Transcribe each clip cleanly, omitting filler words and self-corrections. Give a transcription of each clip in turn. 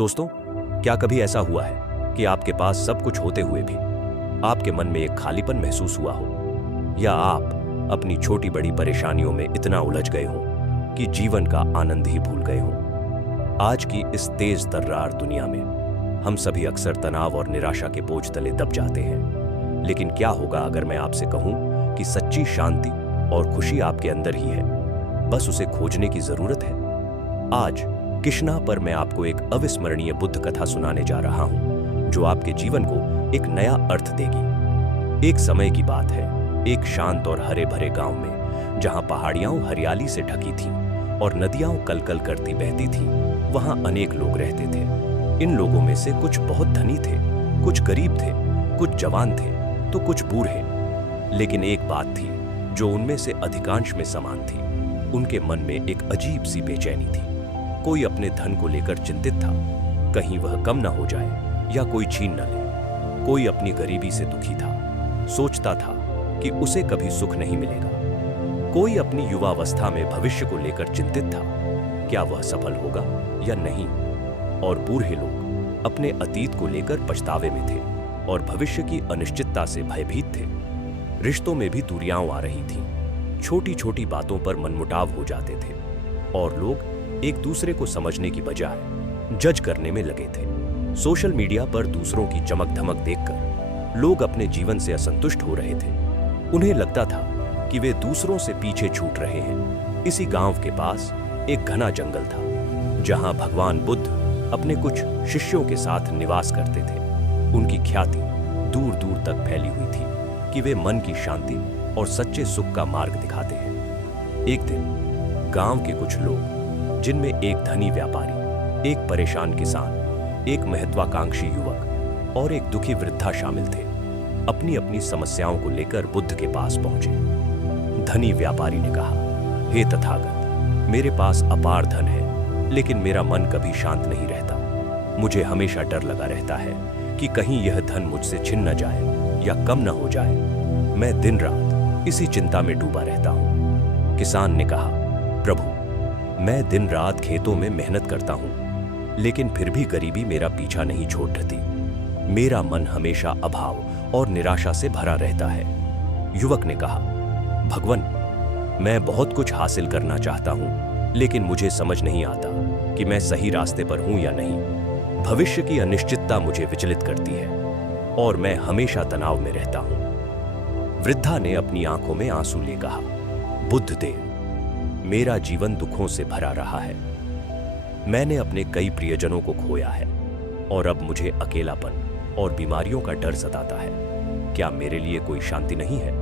दोस्तों, क्या कभी ऐसा हुआ है कि आपके पास सब कुछ होते हुए भी आपके मन में एक खालीपन महसूस हुआ हो, या आप अपनी छोटी बड़ी परेशानियों में इतना उलझ गए हो कि जीवन का आनंद ही भूल गए हो? आज की इस तेज तर्रार दुनिया में हम सभी अक्सर तनाव और निराशा के बोझ तले दब जाते हैं। लेकिन क्या होगा अगर मैं आपसे कहूं कि सच्ची शांति और खुशी आपके अंदर ही है, बस उसे खोजने की जरूरत है। आज किश्ना पर मैं आपको एक अविस्मरणीय बुद्ध कथा सुनाने जा रहा हूं, जो आपके जीवन को एक नया अर्थ देगी। एक समय की बात है, एक शांत और हरे भरे गांव में, जहां पहाड़ियां हरियाली से ढकी थीं और नदियां कलकल करती बहती थीं, वहां अनेक लोग रहते थे। इन लोगों में से कुछ बहुत धनी थे, कुछ गरीब थे, कुछ जवान थे तो कुछ बूढ़े। लेकिन एक बात थी जो उनमें से अधिकांश में समान थी। उनके मन में एक अजीब सी बेचैनी थी। कोई अपने धन को लेकर चिंतित था, कहीं वह कम न हो जाए या कोई छीन न ले। कोई अपनी गरीबी से दुखी था, सोचता था कि उसे कभी सुख नहीं मिलेगा। कोई अपनी युवावस्था में भविष्य को लेकर चिंतित था, क्या वह सफल होगा या नहीं। और बूढ़े लोग अपने अतीत को लेकर पछतावे में थे और भविष्य की अनिश्चितता से भयभीत थे। रिश्तों में भी दूरियां आ रही थीं, छोटी छोटी बातों पर मनमुटाव हो जाते थे और लोग एक दूसरे को समझने की बजाय जज करने में लगे थे। सोशल मीडिया पर दूसरों की चमक धमक देखकर लोग अपने जीवन से असंतुष्ट हो रहे थे। उन्हें लगता था कि वे दूसरों से पीछे छूट रहे हैं। इसी गांव के पास एक घना जंगल था, जहां भगवान बुद्ध अपने कुछ शिष्यों के साथ निवास करते थे। उनकी ख्याति दूर दूर तक फैली हुई थी कि वे मन की शांति और सच्चे सुख का मार्ग दिखाते हैं। एक दिन गांव के कुछ लोग, जिनमें एक धनी व्यापारी, एक परेशान किसान, एक महत्वाकांक्षी युवक और एक दुखी वृद्धा शामिल थे, अपनी अपनी समस्याओं को लेकर बुद्ध के पास पहुंचे। धनी व्यापारी ने कहा, हे तथागत, मेरे पास अपार धन है, लेकिन मेरा मन कभी शांत नहीं रहता। मुझे हमेशा डर लगा रहता है कि कहीं यह धन मुझसे छिन न जाए या कम न हो जाए। मैं दिन रात इसी चिंता में डूबा रहता हूं। किसान ने कहा, प्रभु, मैं दिन रात खेतों में मेहनत करता हूं, लेकिन फिर भी गरीबी मेरा पीछा नहीं छोड़ देती। मेरा मन हमेशा अभाव और निराशा से भरा रहता है। युवक ने कहा, भगवन, मैं बहुत कुछ हासिल करना चाहता हूं, लेकिन मुझे समझ नहीं आता कि मैं सही रास्ते पर हूं या नहीं। भविष्य की अनिश्चितता मुझे विचलित करती है और मैं हमेशा तनाव में रहता हूं। वृद्धा ने अपनी आंखों में आंसू ले कहा, बुद्ध देव, मेरा जीवन दुखों से भरा रहा है। मैंने अपने कई प्रियजनों को खोया है और अब मुझे अकेलापन और बीमारियों का डर सताता है। क्या मेरे लिए कोई शांति नहीं है?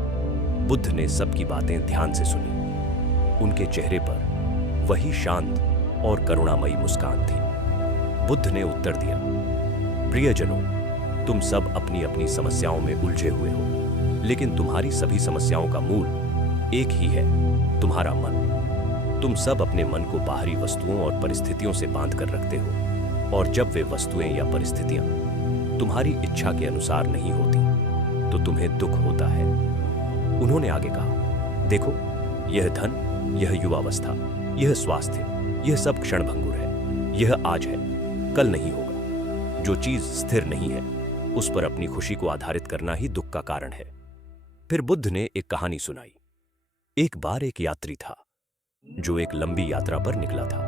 बुद्ध ने सबकी बातें ध्यान से सुनी। उनके चेहरे पर वही शांत और करुणामयी मुस्कान थी। बुद्ध ने उत्तर दिया, प्रियजनों, तुम सब अपनी अपनी समस्याओं में उलझे हुए हो, लेकिन तुम्हारी सभी समस्याओं का मूल एक ही है, तुम्हारा मन। तुम सब अपने मन को बाहरी वस्तुओं और परिस्थितियों से बांध कर रखते हो, और जब वे वस्तुएं या परिस्थितियां तुम्हारी इच्छा के अनुसार नहीं होती तो तुम्हें दुख होता है। उन्होंने आगे कहा, देखो, यह धन, यह युवावस्था, यह स्वास्थ्य, यह सब क्षणभंगुर है। यह आज है, कल नहीं होगा। जो चीज स्थिर नहीं है, उस पर अपनी खुशी को आधारित करना ही दुख का कारण है। फिर बुद्ध ने एक कहानी सुनाई। एक बार एक यात्री था जो एक लंबी यात्रा पर निकला था।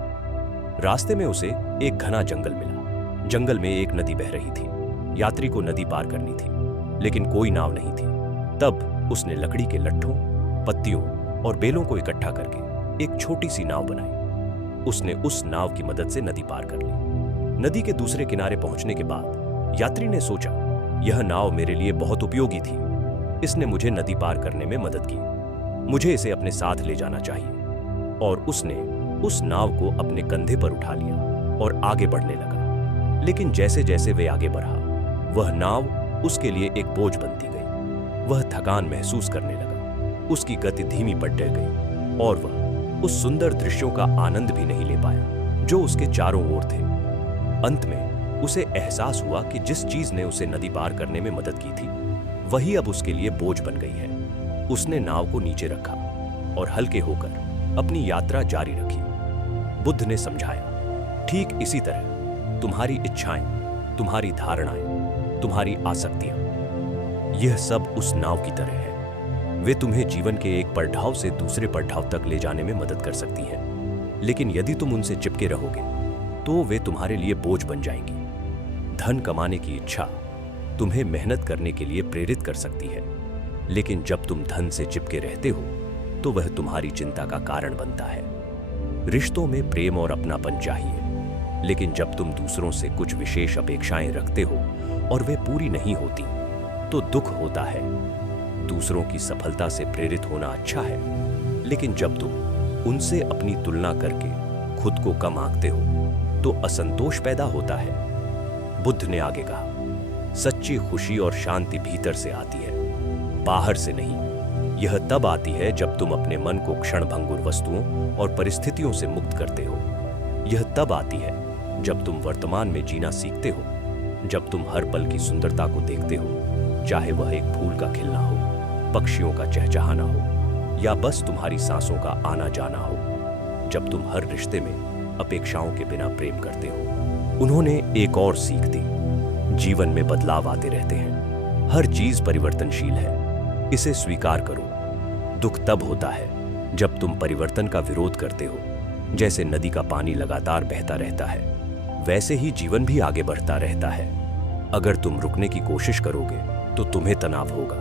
रास्ते में उसे एक घना जंगल मिला। जंगल में एक नदी बह रही थी। यात्री को नदी पार करनी थी, लेकिन कोई नाव नहीं थी। तब उसने लकड़ी के लट्ठों, पत्तियों और बेलों को इकट्ठा करके एक छोटी सी नाव बनाई। उसने उस नाव की मदद से नदी पार कर ली। नदी के दूसरे किनारे पहुंचने के बाद यात्री ने सोचा, यह नाव मेरे लिए बहुत उपयोगी थी। इसने मुझे नदी पार करने में मदद की। मुझे इसे अपने साथ ले जाना चाहिए। और उसने उस नाव को अपने कंधे पर उठा लिया और आगे बढ़ने लगा। लेकिन जैसे जैसे वे आगे बढ़ा, वह नाव उसके लिए एक बोझ बनती गई। वह थकान महसूस करने लगा। उसकी गति धीमी पड़ने गई और वह उस सुंदर दृश्यों का आनंद भी नहीं ले पाया जो उसके चारों ओर थे। अंत में उसे एहसास हुआ कि जिस चीज ने उसे नदी पार करने में मदद की थी, वही अब उसके लिए बोझ बन गई है। उसने नाव को नीचे रखा और हल्के होकर अपनी यात्रा जारी रखी। बुद्ध ने समझाया, ठीक इसी तरह तुम्हारी इच्छाएं, तुम्हारी धारणाएं, तुम्हारी आसक्तियां, यह सब उस नाव की तरह है। वे तुम्हें जीवन के एक पड़ाव से दूसरे पड़ाव तक ले जाने में मदद कर सकती हैं, लेकिन यदि तुम उनसे चिपके रहोगे तो वे तुम्हारे लिए बोझ बन जाएंगी। धन कमाने की इच्छा तुम्हें मेहनत करने के लिए प्रेरित कर सकती है, लेकिन जब तुम धन से चिपके रहते हो तो वह तुम्हारी चिंता का कारण बनता है। रिश्तों में प्रेम और अपनापन चाहिए, लेकिन जब तुम दूसरों से कुछ विशेष अपेक्षाएं रखते हो और वे पूरी नहीं होती तो दुख होता है। दूसरों की सफलता से प्रेरित होना अच्छा है, लेकिन जब तुम उनसे अपनी तुलना करके खुद को कम आंकते हो तो असंतोष पैदा होता है। बुद्ध ने आगे कहा, सच्ची खुशी और शांति भीतर से आती है, बाहर से नहीं। यह तब आती है जब तुम अपने मन को क्षणभंगुर वस्तुओं और परिस्थितियों से मुक्त करते हो। यह तब आती है जब तुम वर्तमान में जीना सीखते हो, जब तुम हर पल की सुंदरता को देखते हो, चाहे वह एक फूल का खिलना हो, पक्षियों का चहचहाना हो या बस तुम्हारी सांसों का आना जाना हो, जब तुम हर रिश्ते में अपेक्षाओं के बिना प्रेम करते हो। उन्होंने एक और सीख दी, जीवन में बदलाव आते रहते हैं, हर चीज परिवर्तनशील है, इसे स्वीकार करो। दुख तब होता है जब तुम परिवर्तन का विरोध करते हो। जैसे नदी का पानी लगातार बहता रहता है, वैसे ही जीवन भी आगे बढ़ता रहता है। अगर तुम रुकने की कोशिश करोगे तो तुम्हें तनाव होगा।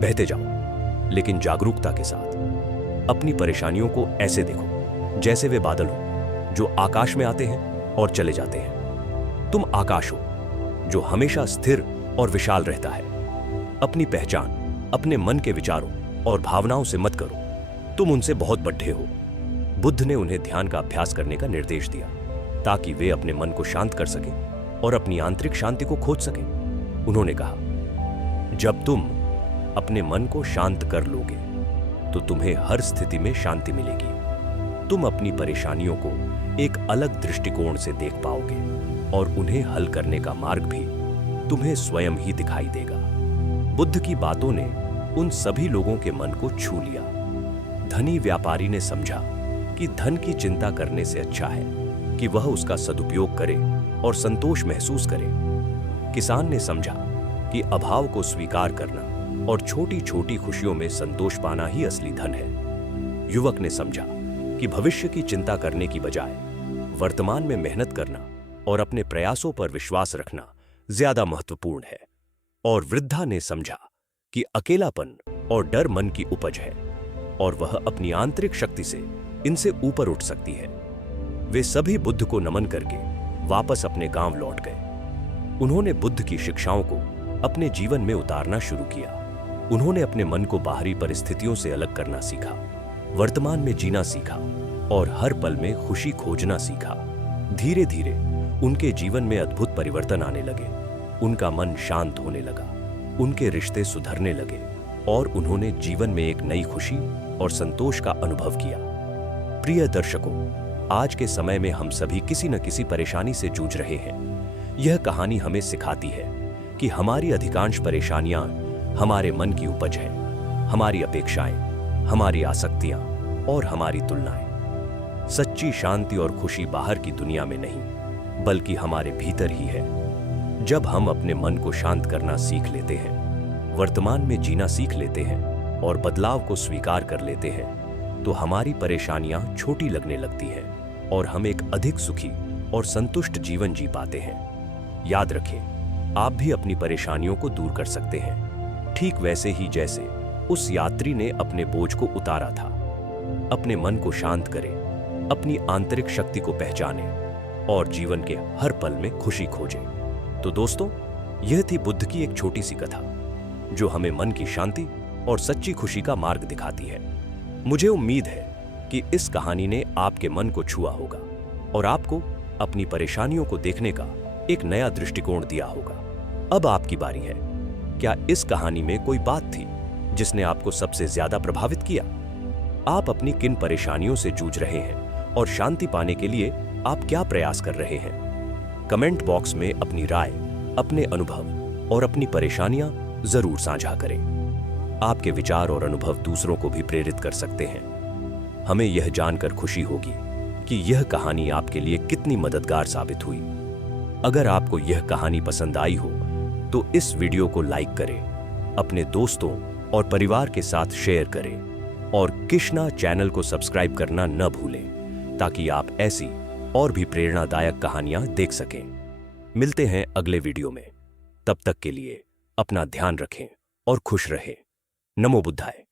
बहते जाओ, लेकिन जागरूकता के साथ। अपनी परेशानियों को ऐसे देखो जैसे वे बादल हो जो आकाश में आते हैं और चले जाते हैं। तुम आकाश हो जो हमेशा स्थिर और विशाल रहता है। अपनी पहचान अपने मन के विचारों और भावनाओं से मत करो, तुम उनसे बहुत बड़े हो। बुद्ध ने उन्हें ध्यान का अभ्यास करने का निर्देश दिया ताकि वे अपने मन को शांत कर सकें और अपनी आंतरिक शांति को खोज सकें। उन्होंने कहा, जब तुम अपने मन को शांत कर लोगे तो तुम्हें हर स्थिति में शांति मिलेगी। तुम अपनी परेशानियों को एक अलग दृष्टिकोण से देख पाओगे और उन्हें हल करने का मार्ग भी तुम्हें स्वयं ही दिखाई देगा। बुद्ध की बातों ने उन सभी लोगों के मन को छू लिया। धनी व्यापारी ने समझा कि धन की चिंता करने से अच्छा है कि वह उसका सदुपयोग करे और संतोष महसूस करे। किसान ने समझा कि अभाव को स्वीकार करना और छोटी छोटी खुशियों में संतोष पाना ही असली धन है। युवक ने समझा कि भविष्य की चिंता करने की बजाय वर्तमान में मेहनत करना और अपने प्रयासों पर विश्वास रखना ज्यादा महत्वपूर्ण है। और वृद्धा ने समझा कि अकेलापन और डर मन की उपज है और वह अपनी आंतरिक शक्ति से इनसे ऊपर उठ सकती है। वे सभी बुद्ध को नमन करके वापस अपने गांव लौट गए। उन्होंने बुद्ध की शिक्षाओं को अपने जीवन में उतारना शुरू किया। उन्होंने अपने मन को बाहरी परिस्थितियों से अलग करना सीखा, वर्तमान में जीना सीखा और हर पल में खुशी खोजना सीखा। धीरे धीरे उनके जीवन में अद्भुत परिवर्तन आने लगे। उनका मन शांत होने लगा, उनके रिश्ते सुधरने लगे और उन्होंने जीवन में एक नई खुशी और संतोष का अनुभव किया। प्रिय दर्शकों, आज के समय में हम सभी किसी न किसी परेशानी से जूझ रहे हैं। यह कहानी हमें सिखाती है कि हमारी अधिकांश परेशानियां हमारे मन की उपज है। हमारी अपेक्षाएं, हमारी आसक्तियां और हमारी तुलनाएं। सच्ची शांति और खुशी बाहर की दुनिया में नहीं, बल्कि हमारे भीतर ही है। जब हम अपने मन को शांत करना सीख लेते हैं, वर्तमान में जीना सीख लेते हैं और बदलाव को स्वीकार कर लेते हैं, तो हमारी परेशानियां छोटी लगने लगती हैं और हम एक अधिक सुखी और संतुष्ट जीवन जी पाते हैं। याद रखें, आप भी अपनी परेशानियों को दूर कर सकते हैं, ठीक वैसे ही जैसे उस यात्री ने अपने बोझ को उतारा था। अपने मन को शांत करें, अपनी आंतरिक शक्ति को पहचानें और जीवन के हर पल में खुशी खोजें। तो दोस्तों, यह थी बुद्ध की एक छोटी सी कथा जो हमें मन की शांति और सच्ची खुशी का मार्ग दिखाती है। मुझे उम्मीद है कि इस कहानी ने आपके मन को छुआ होगा और आपको अपनी परेशानियों को देखने का एक नया दृष्टिकोण दिया होगा। अब आपकी बारी है। क्या इस कहानी में कोई बात थी जिसने आपको सबसे ज्यादा प्रभावित किया? आप अपनी किन परेशानियों से जूझ रहे हैं और शांति पाने के लिए आप क्या प्रयास कर रहे हैं? कमेंट बॉक्स में अपनी राय, अपने अनुभव और अपनी परेशानियां जरूर साझा करें। आपके विचार और अनुभव दूसरों को भी प्रेरित कर सकते हैं। हमें यह जानकर खुशी होगी कि यह कहानी आपके लिए कितनी मददगार साबित हुई। अगर आपको यह कहानी पसंद आई हो तो इस वीडियो को लाइक करें, अपने दोस्तों और परिवार के साथ शेयर करें और कृष्णा चैनल को सब्सक्राइब करना न भूलें ताकि आप ऐसी और भी प्रेरणादायक कहानियां देख सकें। मिलते हैं अगले वीडियो में। तब तक के लिए अपना ध्यान रखें और खुश रहें। नमो बुद्धाय।